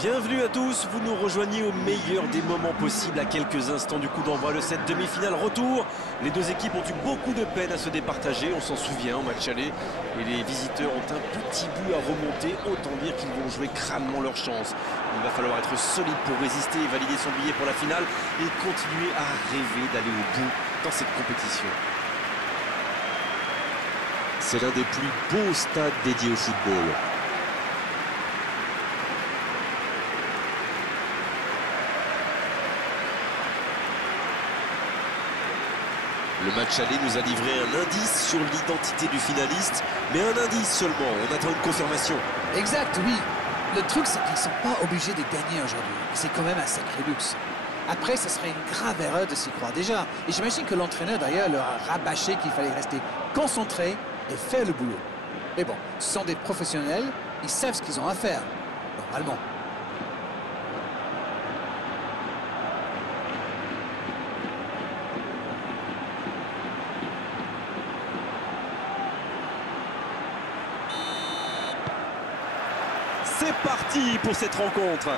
Bienvenue à tous, vous nous rejoignez au meilleur des moments possibles à quelques instants du coup d'envoi de cette demi-finale retour. Les deux équipes ont eu beaucoup de peine à se départager, on s'en souvient au match aller. Et les visiteurs ont un petit bout à remonter, autant dire qu'ils vont jouer crânement leur chance. Il va falloir être solide pour résister et valider son billet pour la finale et continuer à rêver d'aller au bout dans cette compétition. C'est l'un des plus beaux stades dédiés au football. Le match aller nous a livré un indice sur l'identité du finaliste, mais un indice seulement, on attend une confirmation. Exact, oui. Le truc, c'est qu'ils ne sont pas obligés de gagner aujourd'hui. C'est quand même un sacré luxe. Après, ce serait une grave erreur de s'y croire déjà. Et j'imagine que l'entraîneur, d'ailleurs, leur a rabâché qu'il fallait rester concentré et faire le boulot. Mais bon, ce sont des professionnels, ils savent ce qu'ils ont à faire, normalement. C'est parti pour cette rencontre.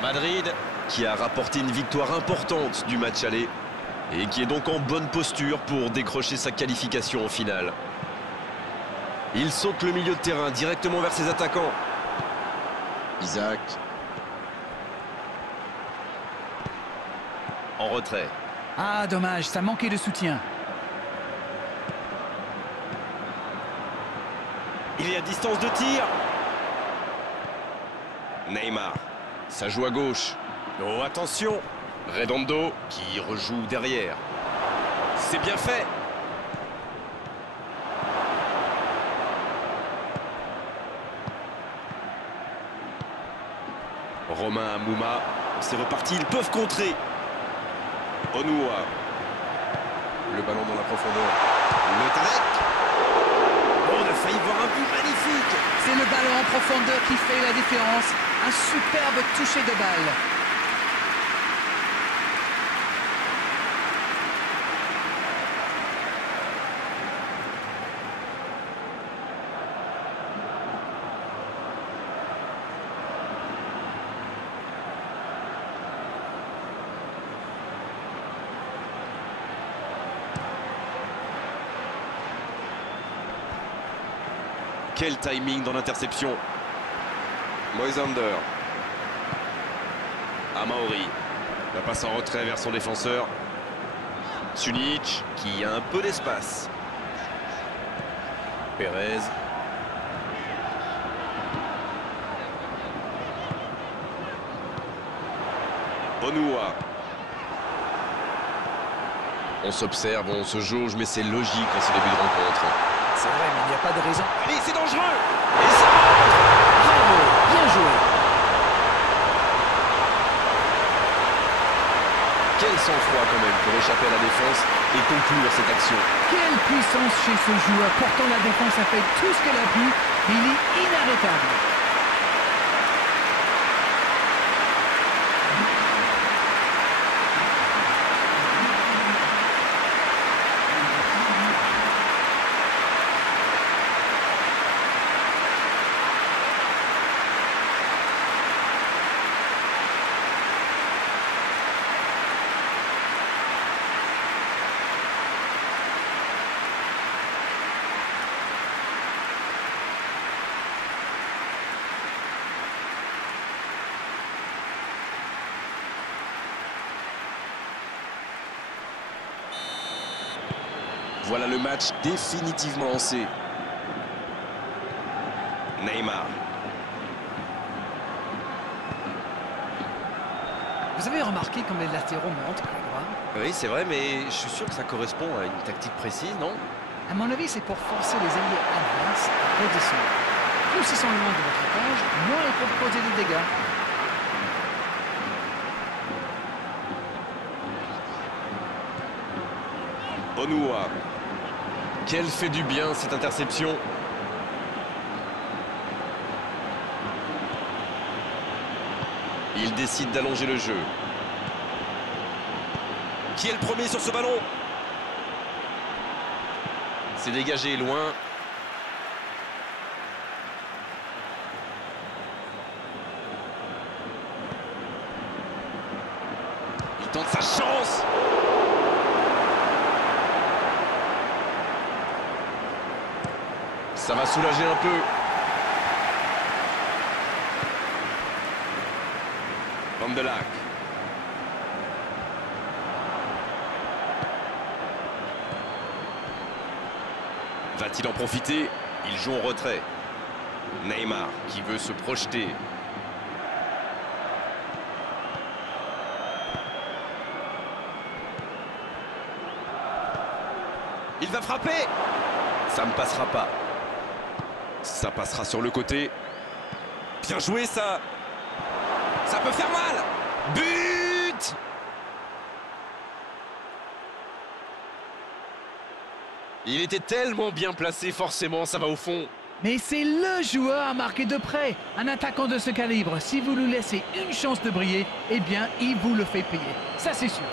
Madrid, qui a rapporté une victoire importante du match aller et qui est donc en bonne posture pour décrocher sa qualification en finale. Il saute le milieu de terrain directement vers ses attaquants. Isaac. En retrait. Ah, dommage, ça manquait de soutien. Il est à distance de tir. Neymar. Ça joue à gauche. Oh, attention. Redondo qui rejoue derrière. C'est bien fait. Romain Amouma. C'est reparti, ils peuvent contrer. Onua. Le ballon dans la profondeur. Le Tarek. On a failli voir un but magnifique. C'est le ballon en profondeur qui fait la différence. Un superbe toucher de balle. Quel timing dans l'interception. Moisander. Amaori. La passe en retrait vers son défenseur. Sunic qui a un peu d'espace. Pérez. Onua. On s'observe, on se jauge, mais c'est logique en ce début de rencontre. C'est vrai, mais il n'y a pas de raison. Allez, c'est dangereux. Et ça Bravo, bien joué. Quel sang-froid quand même pour échapper à la défense et conclure cette action. Quelle puissance chez ce joueur. Pourtant, la défense a fait tout ce qu'elle a pu. Il est inarrêtable. Voilà le match définitivement lancé. Neymar. Vous avez remarqué comme les latéraux montent à droite? Oui, c'est vrai, mais je suis sûr que ça correspond à une tactique précise, non? À mon avis, c'est pour forcer les alliés adverses à redescendre. Plus ils sont loin de votre cage, moins ils peuvent causer des dégâts. Onua. Quelle fait du bien cette interception. Il décide d'allonger le jeu. Qui est le premier sur ce ballon? C'est dégagé loin. tente sa chance. Ça va soulager un peu. Van de Laak. Va-t-il en profiter? Il joue en retrait. Neymar qui veut se projeter. Il va frapper. Ça ne passera pas. Ça passera sur le côté. Bien joué ça. Ça peut faire mal. But! Il était tellement bien placé, forcément, ça va au fond. Mais c'est le joueur à marquer de près. Un attaquant de ce calibre, si vous lui laissez une chance de briller, eh bien, il vous le fait payer. Ça, c'est sûr.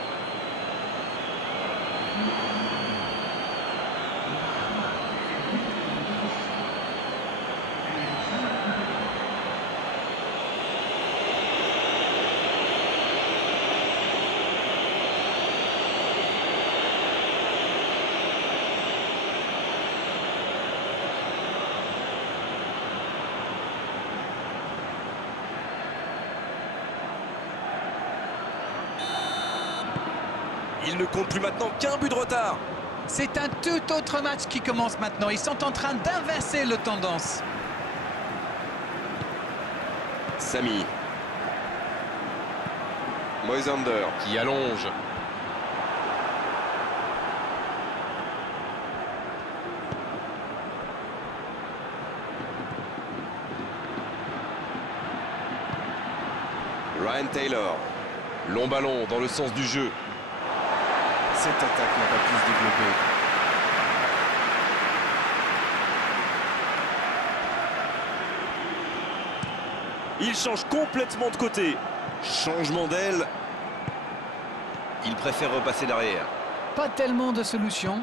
Il ne compte plus maintenant qu'un but de retard. C'est un tout autre match qui commence maintenant. Ils sont en train d'inverser la tendance. Samy. Moisander qui allonge. Ryan Taylor. Long ballon dans le sens du jeu. Cette attaque n'a pas pu se développer. Il change complètement de côté. Changement d'aile. Il préfère repasser derrière. Pas tellement de solutions.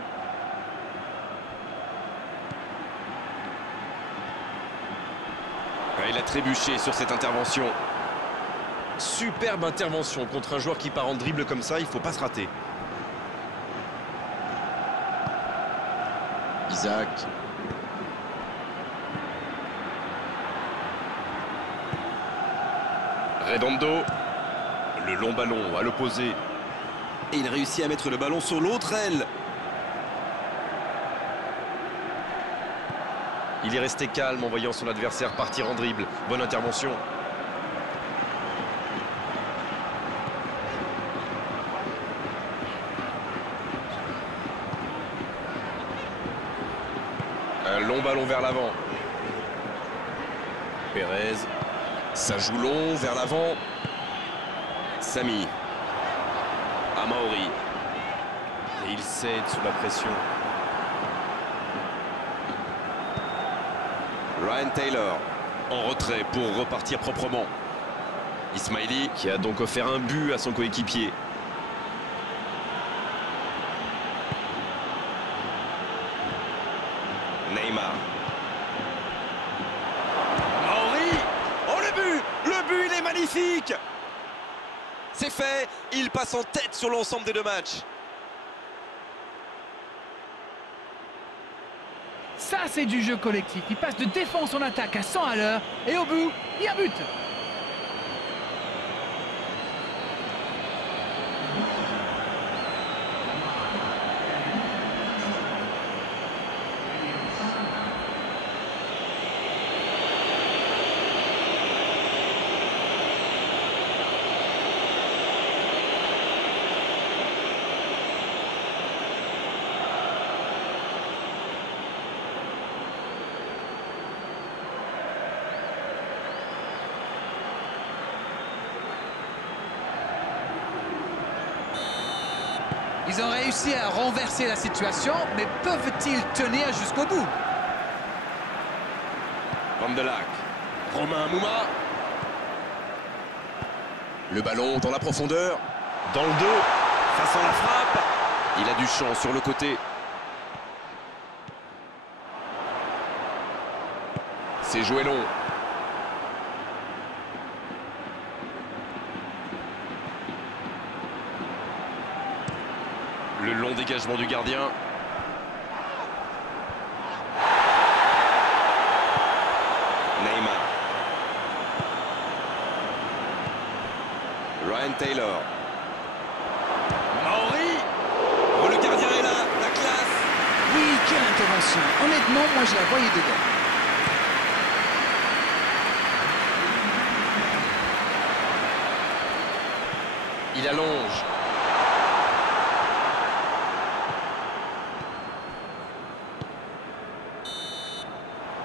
Il a trébuché sur cette intervention. Superbe intervention contre un joueur qui part en dribble comme ça, il ne faut pas se rater. Isaac. Redondo. Le long ballon à l'opposé. Et il réussit à mettre le ballon sur l'autre aile. Il est resté calme en voyant son adversaire partir en dribble. Bonne intervention. Un long ballon vers l'avant. Pérez. Ça joue long vers l'avant. Samy. Amaori. Et il cède sous la pression. Ryan Taylor. En retrait pour repartir proprement. Ismaili qui a donc offert un but à son coéquipier. Neymar. Henry. Oh, le but! Le but, il est magnifique! C'est fait, il passe en tête sur l'ensemble des deux matchs. Ça, c'est du jeu collectif. Il passe de défense en attaque à 100 à l'heure. Et au bout, il y a but. Ils ont réussi à renverser la situation, mais peuvent-ils tenir jusqu'au bout? Van de Laak. Romain Mouma. Le ballon dans la profondeur. Dans le dos. Face à la frappe. Il a du champ sur le côté. C'est joué long. Le long dégagement du gardien. Neymar. Ryan Taylor. Maori. Oh, le gardien est là, la classe. Oui, quelle intervention. Honnêtement, moi, je la voyais dedans. Il allonge.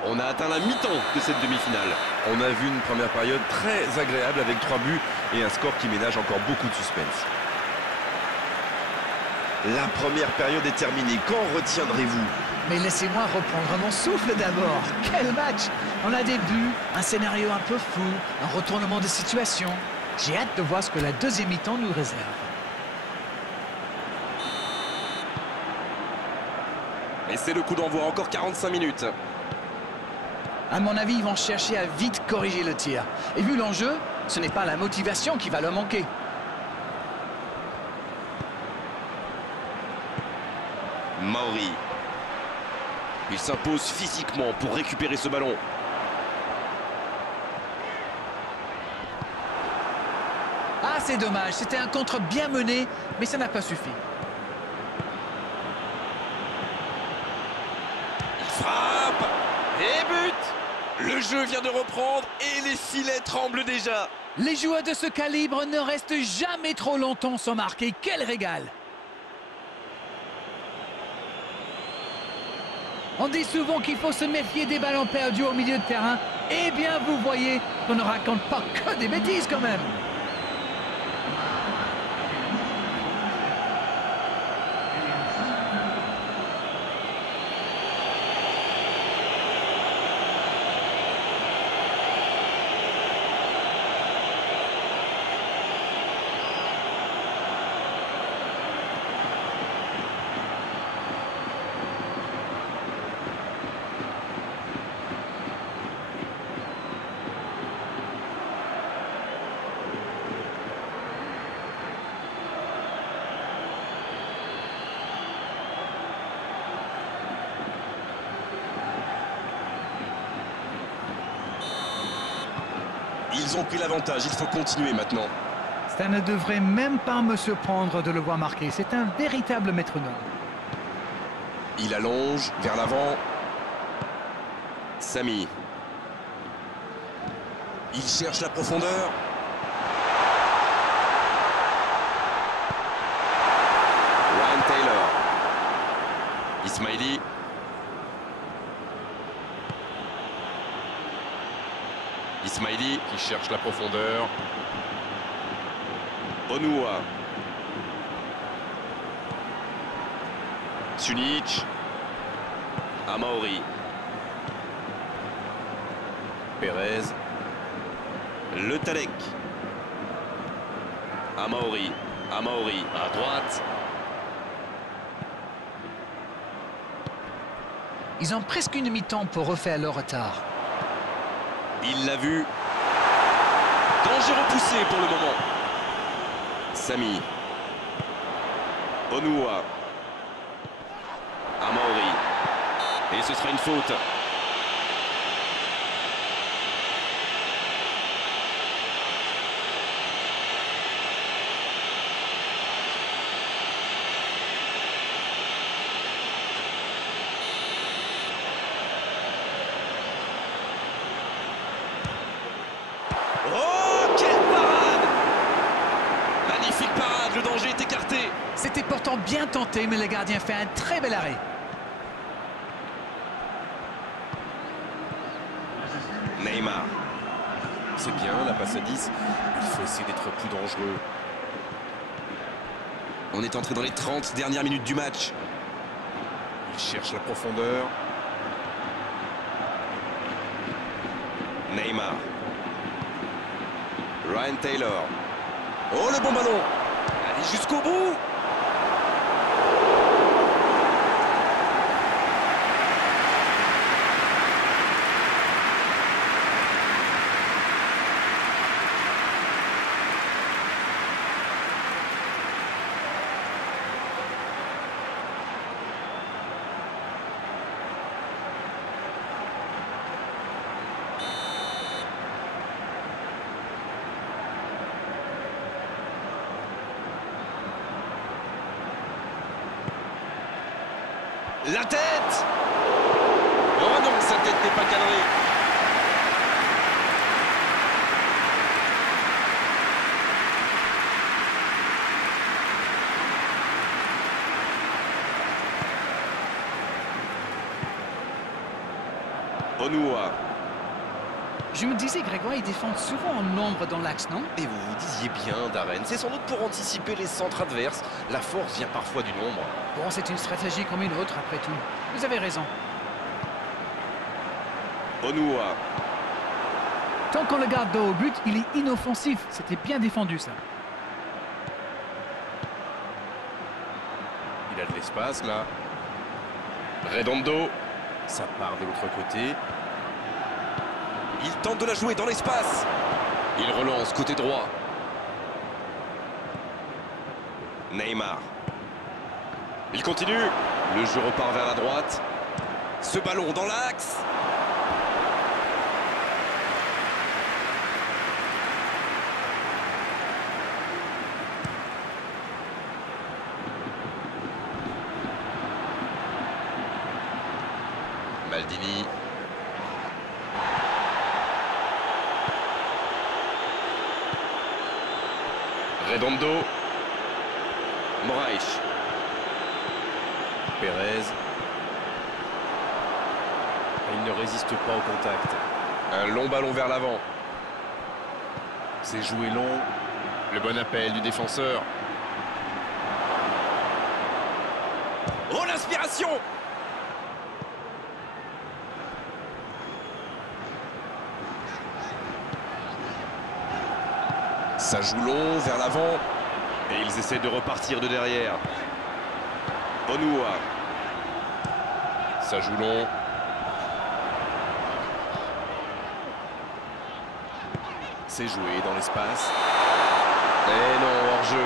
On a atteint la mi-temps de cette demi-finale. On a vu une première période très agréable avec 3 buts et un score qui ménage encore beaucoup de suspense. La première période est terminée. Qu'en retiendrez-vous? Mais laissez-moi reprendre mon souffle d'abord. Quel match! On a des buts, un scénario un peu fou, un retournement de situation. J'ai hâte de voir ce que la deuxième mi-temps nous réserve. Et c'est le coup d'envoi, encore 45 minutes. À mon avis, ils vont chercher à vite corriger le tir. Et vu l'enjeu, ce n'est pas la motivation qui va leur manquer. Maori. Il s'impose physiquement pour récupérer ce ballon. Ah, c'est dommage. C'était un contre bien mené, mais ça n'a pas suffi. Il frappe et but. Le jeu vient de reprendre et les filets tremblent déjà. Les joueurs de ce calibre ne restent jamais trop longtemps sans marquer. Quel régal! On dit souvent qu'il faut se méfier des ballons perdus au milieu de terrain. Eh bien, vous voyez qu'on ne raconte pas que des bêtises quand même. Ils ont pris l'avantage, il faut continuer maintenant. Ça ne devrait même pas me surprendre de le voir marquer. C'est un véritable métronome. Il allonge vers l'avant. Sami. Il cherche la profondeur. Ryan Taylor. Ismaili. Ismaili qui cherche la profondeur. Onua. Sunic. Amaori. Perez. Le Talek. Amaori. Amaori à droite. Ils ont presque une mi-temps pour refaire leur retard. Il l'a vu. Danger repoussé pour le moment. Sami. Onua. Amaori. Et ce sera une faute. Oh, quelle parade! Magnifique parade, le danger est écarté. C'était pourtant bien tenté, mais le gardien fait un très bel arrêt. Neymar. C'est bien, la passe à 10. Il faut essayer d'être plus dangereux. On est entré dans les 30 dernières minutes du match. Il cherche la profondeur. Neymar. Ryan Taylor. Oh, le bon ballon. Allez jusqu'au bout. La tête! Oh non, sa tête n'est pas cadrée. Onua. Je me disais, Grégoire, ils défendent souvent en nombre dans l'axe, non? Et vous vous disiez bien, Darren, c'est sans doute pour anticiper les centres adverses. La force vient parfois du nombre. Bon, c'est une stratégie comme une autre, après tout. Vous avez raison. Onua. Tant qu'on le garde dos au but, il est inoffensif. C'était bien défendu, ça. Il a de l'espace là. Redondo. Ça part de l'autre côté. Il tente de la jouer dans l'espace. Il relance côté droit. Neymar. Il continue. Le jeu repart vers la droite. Ce ballon dans l'axe. Maldini. Redondo. Moraes. Pérez. Il ne résiste pas au contact. Un long ballon vers l'avant. C'est joué long. Le bon appel du défenseur. Oh, l'inspiration! Ça joue long vers l'avant. Et ils essaient de repartir de derrière. Onua. Ça joue long. C'est joué dans l'espace. Et non, hors-jeu.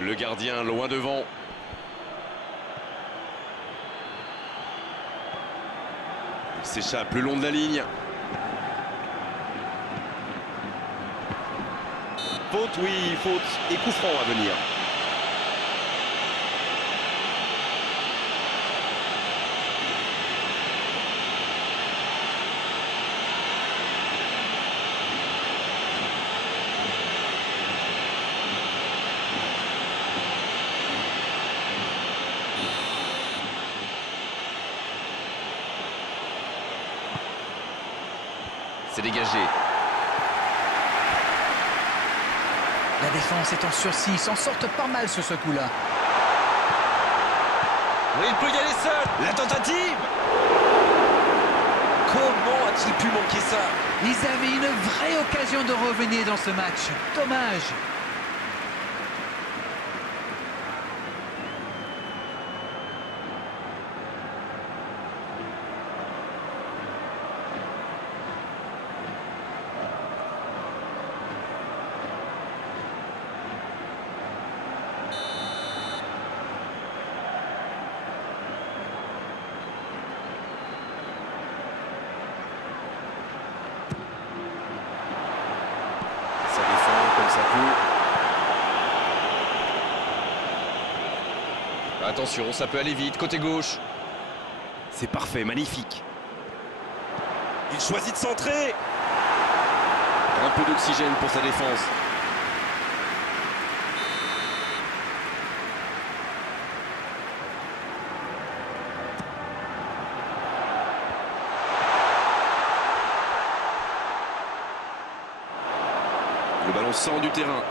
Le gardien loin devant. Il s'échappe le long de la ligne. Faute, oui, faute. Et coup franc à venir. C'est dégagé. La défense est en sursis. Ils s'en sortent pas mal sur ce coup-là. Oui, il peut y aller seul. La tentative. Comment a-t-il pu manquer ça? Ils avaient une vraie occasion de revenir dans ce match. Dommage. Ça défend comme ça peut. Attention, ça peut aller vite. Côté gauche. C'est parfait, magnifique. Il choisit de centrer. Un peu d'oxygène pour sa défense. Le ballon sort du terrain.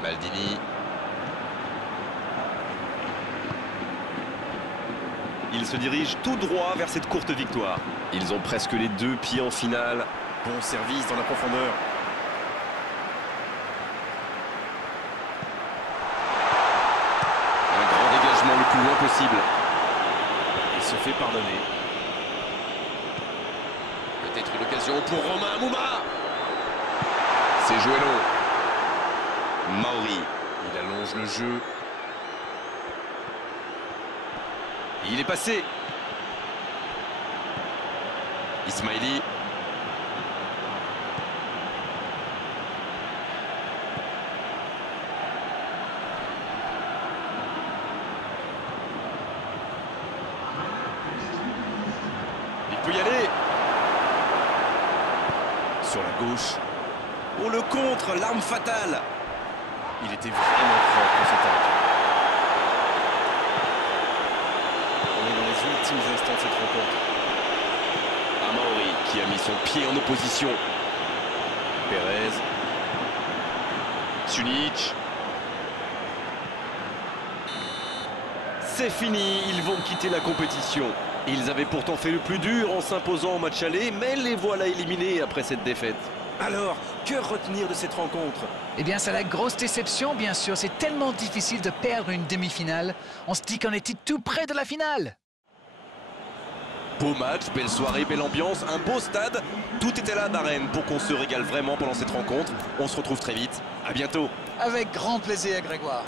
Maldini. Ils se dirigent tout droit vers cette courte victoire. Ils ont presque les deux pieds en finale. Bon service dans la profondeur. Un grand dégagement le plus loin possible. Il se fait pardonner. Peut-être une occasion pour Romain Mouma. C'est joué long. Mauri. Il allonge le jeu. Il est passé. Ismaili. Il peut y aller. Sur la gauche. Oh, le contre, l'arme fatale. Il était vraiment propre cet arrêt. On est dans les ultimes instants de cette rencontre. Mauri qui a mis son pied en opposition. Pérez. Sunic. C'est fini, ils vont quitter la compétition. Ils avaient pourtant fait le plus dur en s'imposant au match aller, mais les voilà éliminés après cette défaite. Alors, que retenir de cette rencontre? Eh bien, c'est la grosse déception, bien sûr. C'est tellement difficile de perdre une demi-finale. On se dit qu'on était tout près de la finale. Beau match, belle soirée, belle ambiance, un beau stade. Tout était là d'Arène pour qu'on se régale vraiment pendant cette rencontre. On se retrouve très vite. À bientôt. Avec grand plaisir, Grégoire.